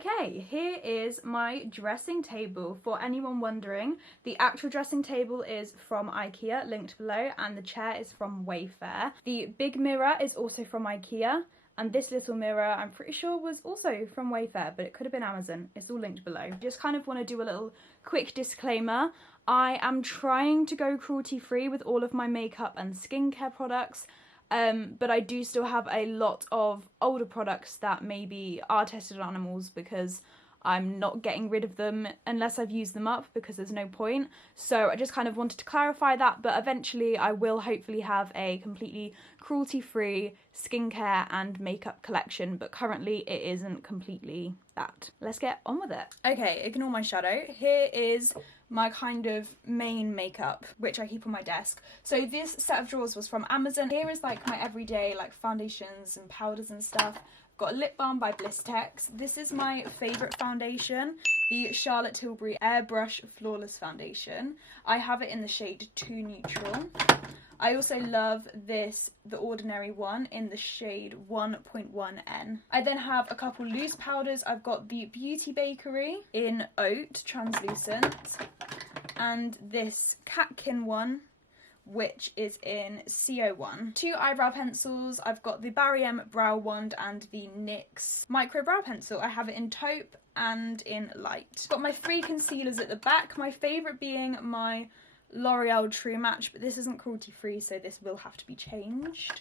Okay, here is my dressing table. For anyone wondering, the actual dressing table is from IKEA, linked below, and the chair is from Wayfair. The big mirror is also from IKEA, and this little mirror I'm pretty sure was also from Wayfair, but it could have been Amazon. It's all linked below. Just kind of want to do a little quick disclaimer. I am trying to go cruelty-free with all of my makeup and skincare products. But I do still have a lot of older products that maybe are tested on animals because I'm not getting rid of them unless I've used them up, because there's no point. So I just kind of wanted to clarify that, but eventually I will hopefully have a completely cruelty-free skincare and makeup collection, but currently it isn't completely that. Let's get on with it. Okay, ignore my shadow. Here is my kind of main makeup, which I keep on my desk. So this set of drawers was from Amazon. Here is like my everyday like foundations and powders and stuff. I've got a lip balm by Blistex. This is my favourite foundation, the Charlotte Tilbury Airbrush Flawless Foundation. I have it in the shade Too Neutral. I also love this, The Ordinary one, in the shade 1.1N. I then have a couple loose powders. I've got the Beauty Bakery in Oat Translucent, and this Catkin one, which is in CO1. 2 eyebrow pencils. I've got the Barry M Brow Wand and the NYX Micro Brow Pencil. I have it in taupe and in light. Got my 3 concealers at the back, my favourite being my L'Oreal True Match, but this isn't cruelty free, so this will have to be changed.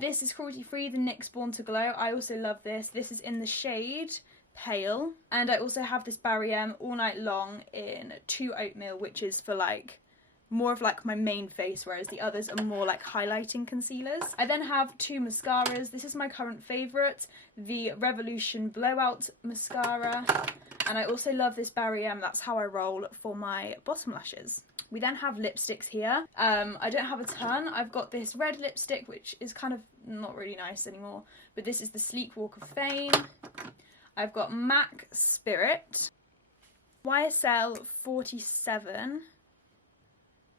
This is cruelty free, the NYX Born to Glow. I also love this. This is in the shade Pale, and I also have this Barry M All Night Long in 2 Oatmeal, which is for like more of like my main face, whereas the others are more like highlighting concealers. I then have 2 mascaras. This is my current favourite, the Revolution Blowout Mascara, and I also love this Barry M That's How I Roll for my bottom lashes. We then have lipsticks here. I don't have a ton. I've got this red lipstick, which is kind of not really nice anymore, but this is the Sleek Walk of Fame. I've got MAC Spirit, YSL 47,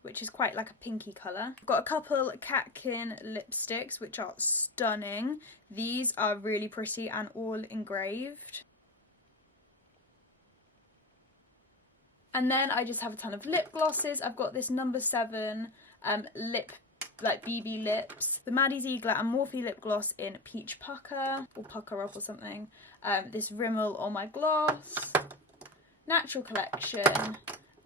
which is quite like a pinky colour. I've got a couple Catkin lipsticks, which are stunning. These are really pretty and all engraved. And then I just have a ton of lip glosses. I've got this number 7 lip, like BB lips, the Maddie Ziegler and Morphe lip gloss in Peach Pucker, or Pucker Up or something. This Rimmel On My Gloss, Natural Collection,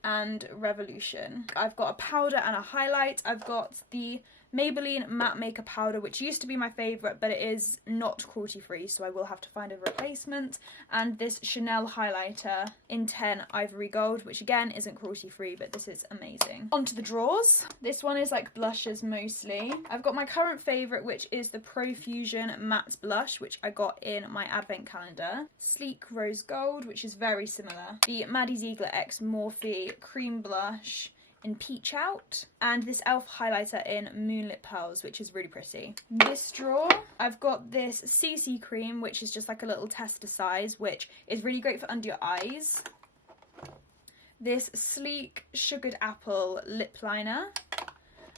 and Revolution. I've got a powder and a highlight. I've got the Maybelline Matte Maker Powder, which used to be my favourite, but it is not cruelty free, so I will have to find a replacement. And this Chanel highlighter in 10 Ivory Gold, which again isn't cruelty free, but this is amazing. Onto the drawers. This one is like blushes mostly. I've got my current favourite, which is the Profusion Matte Blush, which I got in my advent calendar. Sleek Rose Gold, which is very similar. The Maddie Ziegler X Morphe Cream Blush in Peach Out, and this e.l.f. highlighter in Moonlit Pearls, which is really pretty. This drawer, I've got this CC cream, which is just like a little tester size, which is really great for under your eyes. This Sleek Sugared Apple lip liner,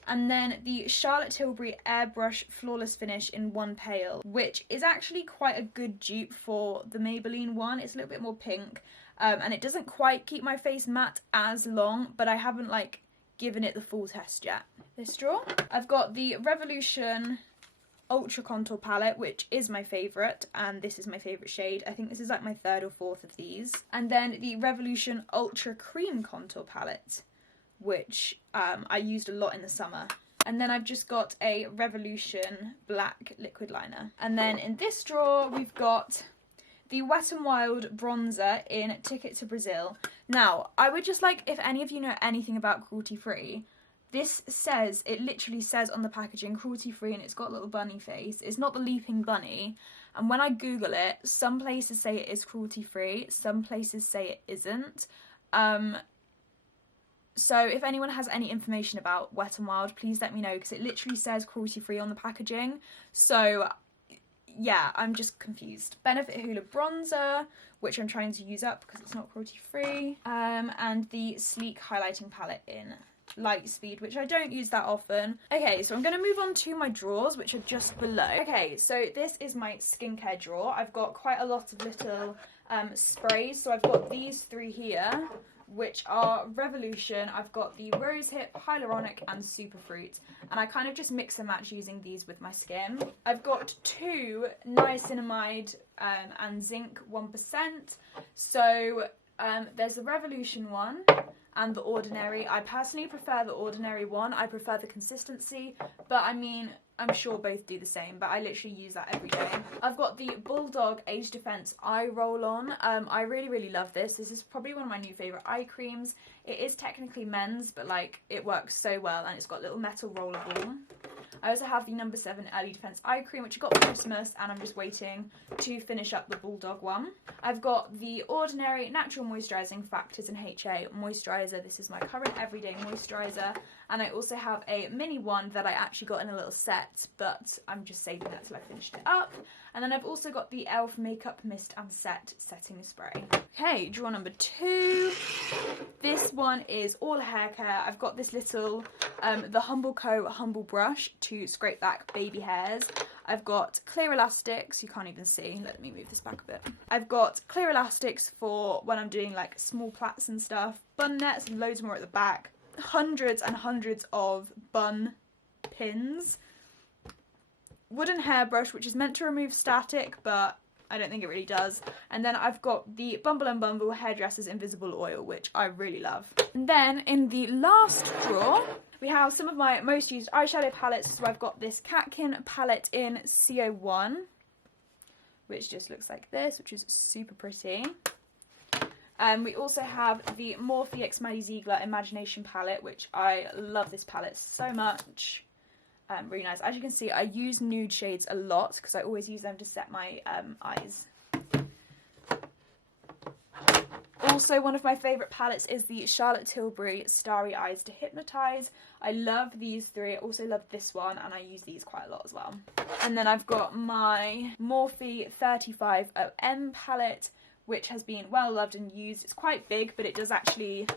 and then the Charlotte Tilbury Airbrush Flawless Finish in 1 Pale, which is actually quite a good dupe for the Maybelline one. It's a little bit more pink. And it doesn't quite keep my face matte as long, but I haven't like given it the full test yet. This drawer, I've got the Revolution Ultra Contour Palette, which is my favourite, and this is my favourite shade. I think this is like my 3rd or 4th of these. And then the Revolution Ultra Cream Contour Palette, which I used a lot in the summer. And then I've just got a Revolution Black Liquid Liner. And then in this drawer, we've got the Wet n Wild bronzer in Ticket to Brazil. Now, I would just like, if any of you know anything about cruelty-free, this says, it literally says on the packaging, cruelty-free, and it's got a little bunny face. It's not the leaping bunny. And when I Google it, some places say it is cruelty-free, some places say it isn't. So if anyone has any information about Wet n Wild, please let me know, because it literally says cruelty-free on the packaging. So yeah, I'm just confused. Benefit Hoola bronzer, which I'm trying to use up because it's not cruelty free. And the Sleek highlighting palette in Light Speed, which I don't use that often. Okay, so I'm going to move on to my drawers, which are just below. Okay, so this is my skincare drawer. I've got quite a lot of little sprays. So I've got these three here, which are Revolution. I've got the Rose Hip, Hyaluronic and Superfruit, and I kind of just mix and match using these with my skin. I've got two niacinamide and zinc 1%. So there's the Revolution one and the Ordinary. I personally prefer the Ordinary one. I prefer the consistency, but I mean, I'm sure both do the same, but I literally use that every day. I've got the Bulldog Age Defense Eye Roll-On. I really love this. This is probably one of my new favourite eye creams. It is technically men's, but like, it works so well, and it's got a little metal roller ball. I also have the No. 7 Early Defense Eye Cream, which I got for Christmas, and I'm just waiting to finish up the Bulldog one. I've got the Ordinary Natural Moisturising Factors and HA Moisturiser. This is my current everyday moisturiser. And I also have a mini one that I actually got in a little set, but I'm just saving that till I finished it up. And then I've also got the e.l.f. Makeup Mist and Set Setting Spray. Okay, drawer number 2. This one is all hair care. I've got this little, the Humble Co. Humble Brush to scrape back baby hairs. I've got clear elastics, you can't even see, let me move this back a bit. I've got clear elastics for when I'm doing like small plaits and stuff, bun nets and loads more at the back. Hundreds and hundreds of bun pins. Wooden hairbrush, which is meant to remove static, but I don't think it really does. And then I've got the Bumble and Bumble Hairdresser's Invisible Oil, which I really love. And then in the last drawer, we have some of my most used eyeshadow palettes. So I've got this Catkin palette in CO1, which just looks like this, which is super pretty. We also have the Morphe X Maddie Ziegler Imagination palette, which I love this palette so much. Really nice. As you can see, I use nude shades a lot because I always use them to set my eyes. Also, one of my favourite palettes is the Charlotte Tilbury Starry Eyes to Hypnotise. I love these three. I also love this one, and I use these quite a lot as well. And then I've got my Morphe 35OM palette, which has been well loved and used. It's quite big, but it does actually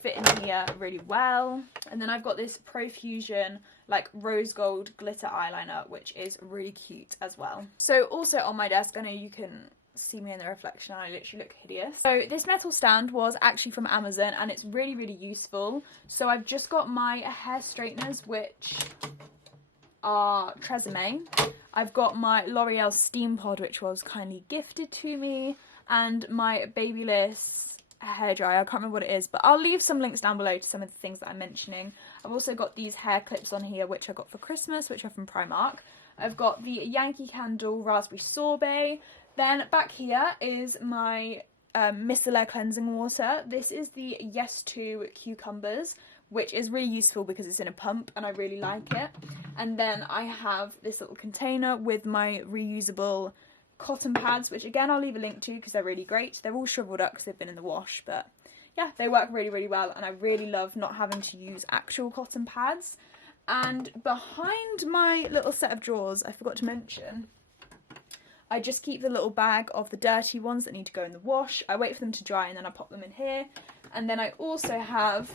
fit in here really well. And then I've got this Profusion like rose gold glitter eyeliner, which is really cute as well. So also on my desk, I know you can see me in the reflection and I literally look hideous. So this metal stand was actually from Amazon and it's really useful. So I've just got my hair straighteners, which are Tresemme. I've got my L'Oreal Steam Pod, which was kindly gifted to me, and my Babyliss hairdryer. I can't remember what it is, but I'll leave some links down below to some of the things that I'm mentioning. I've also got these hair clips on here, which I got for Christmas, which are from Primark. I've got the Yankee Candle Raspberry Sorbet. Then back here is my micellar cleansing water. This is the Yes To Cucumbers, which is really useful because it's in a pump and I really like it. And then I have this little container with my reusable cotton pads, which again I'll leave a link to because they're really great. They're all shriveled up because they've been in the wash, but yeah, they work really well, and I really love not having to use actual cotton pads. And behind my little set of drawers, I forgot to mention, I just keep the little bag of the dirty ones that need to go in the wash. I wait for them to dry and then I pop them in here. And then I also have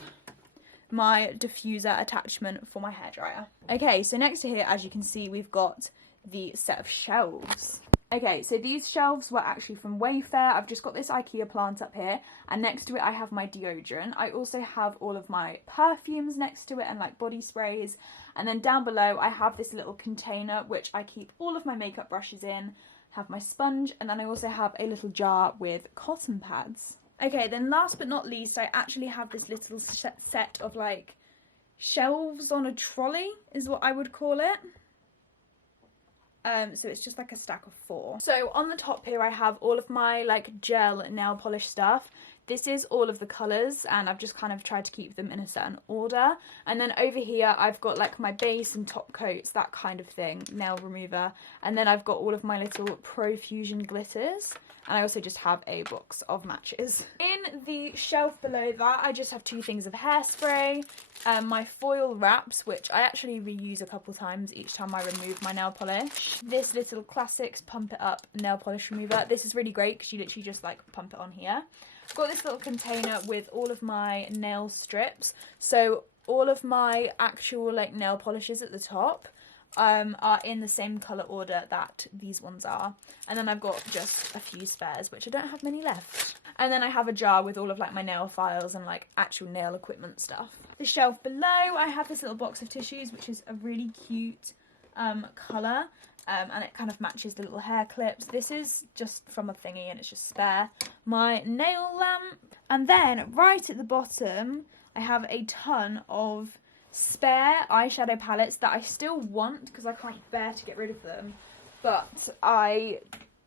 my diffuser attachment for my hairdryer. Okay, so next to here, as you can see, we've got the set of shelves. Okay, so these shelves were actually from Wayfair. I've just got this IKEA plant up here, and next to it I have my deodorant. I also have all of my perfumes next to it and like body sprays. And then down below I have this little container which I keep all of my makeup brushes in, have my sponge, and then I also have a little jar with cotton pads. Okay, then last but not least, I actually have this little set of like shelves on a trolley is what I would call it. So it's just like a stack of 4. So on the top here I have all of my like gel nail polish stuff. This is all of the colours and I've just kind of tried to keep them in a certain order. And then over here I've got like my base and top coats, that kind of thing, nail remover. And then I've got all of my little Profusion glitters. And I also just have a box of matches. In the shelf below that I just have 2 things of hairspray, my foil wraps, which I actually reuse a couple times each time I remove my nail polish. This little Classics Pump It Up nail polish remover. This is really great because you literally just like pump it on here. I've got this little container with all of my nail strips. So all of my actual like nail polishes at the top, are in the same colour order that these ones are. And then I've got just a few spares, which I don't have many left. And then I have a jar with all of like my nail files and like actual nail equipment stuff. The shelf below, I have this little box of tissues, which is a really cute colour. And it kind of matches the little hair clips. This is just from a thingy and it's just spare. My nail lamp. And then right at the bottom, I have a ton of spare eyeshadow palettes that I still want because I can't bear to get rid of them. But I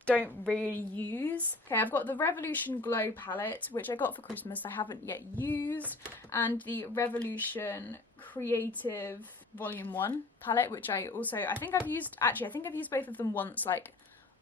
don't really use. Okay, I've got the Revolution Glow palette, which I got for Christmas. I haven't yet used. And the Revolution Creative Volume 1 palette, which I think I've used both of them once, like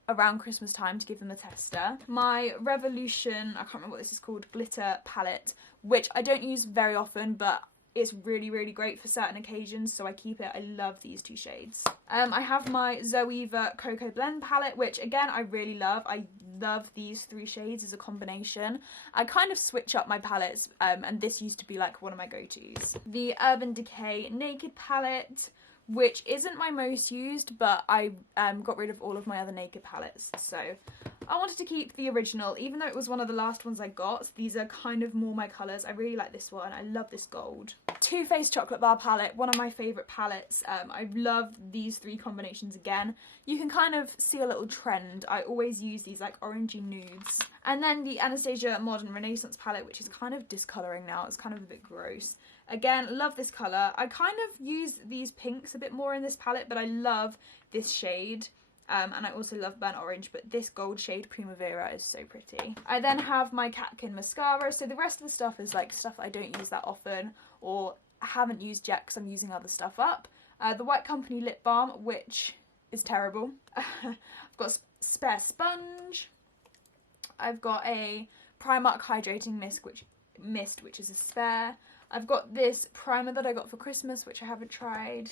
around Christmas time, to give them a tester. My Revolution, I can't remember what this is called, glitter palette, which I don't use very often, but it's really, really great for certain occasions, so I keep it. I love these two shades. I have my Zoeva Cocoa Blend palette, which again, I really love. I love these three shades as a combination. I kind of switch up my palettes, and this used to be like one of my go-tos. The Urban Decay Naked palette, which isn't my most used, but I got rid of all of my other Naked palettes, so I wanted to keep the original, even though it was one of the last ones I got. These are kind of more my colours. I really like this one. I love this gold. Too Faced Chocolate Bar palette, one of my favourite palettes. I love these three combinations again. You can kind of see a little trend. I always use these like orangey nudes. And then the Anastasia Modern Renaissance palette, which is kind of discolouring now. It's kind of a bit gross. Again, love this colour. I kind of use these pinks a bit more in this palette, but I love this shade. And I also love burnt orange, but this gold shade Primavera is so pretty. I then have my Catkin mascara. So the rest of the stuff is like stuff I don't use that often or I haven't used yet because I'm using other stuff up. The White Company lip balm, which is terrible. I've got spare sponge. I've got a Primark hydrating mist, which is a spare. I've got this primer that I got for Christmas, which I haven't tried.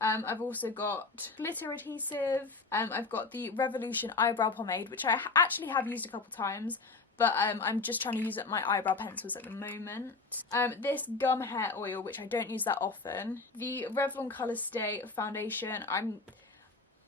I've also got glitter adhesive. I've got the Revolution eyebrow pomade, which I actually have used a couple times, but I'm just trying to use up my eyebrow pencils at the moment. This gum hair oil, which I don't use that often. The Revlon Colour Stay foundation.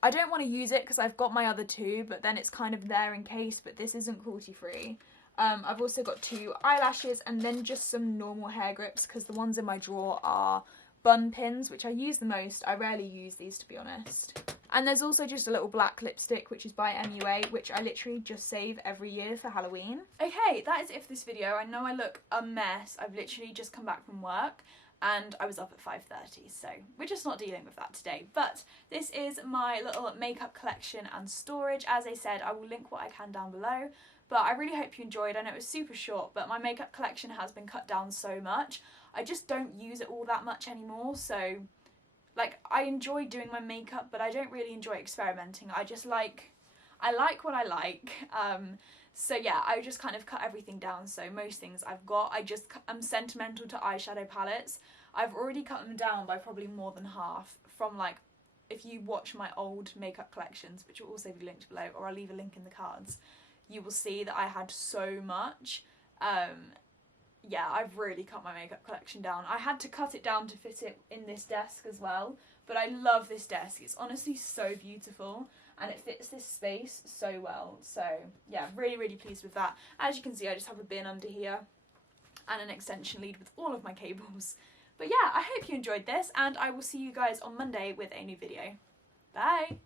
I don't want to use it because I've got my other two, but then it's kind of there in case, but this isn't cruelty free. I've also got two eyelashes and then just some normal hair grips because the ones in my drawer are bun pins, which I use the most. I rarely use these, to be honest. And there's also just a little black lipstick, which is by MUA, which I literally just save every year for Halloween. Okay, that is it for this video. I know I look a mess. I've literally just come back from work and I was up at 5:30, so we're just not dealing with that today. But this is my little makeup collection and storage. As I said, I will link what I can down below. But I really hope you enjoyed. I know it was super short, but my makeup collection has been cut down so much. I just don't use it all that much anymore, so like I enjoy doing my makeup, but I don't really enjoy experimenting. I like what I like. So yeah, I just kind of cut everything down. So most things I've got, I'm sentimental to eyeshadow palettes. I've already cut them down by probably more than half from like, if you watch my old makeup collections, which will also be linked below, or I'll leave a link in the cards, you will see that I had so much. Yeah, I've really cut my makeup collection down. I had to cut it down to fit it in this desk as well, but I love this desk. It's honestly so beautiful and it fits this space so well. So yeah, really, really pleased with that. As you can see, I just have a bin under here and an extension lead with all of my cables. But yeah, I hope you enjoyed this and I will see you guys on Monday with a new video. Bye!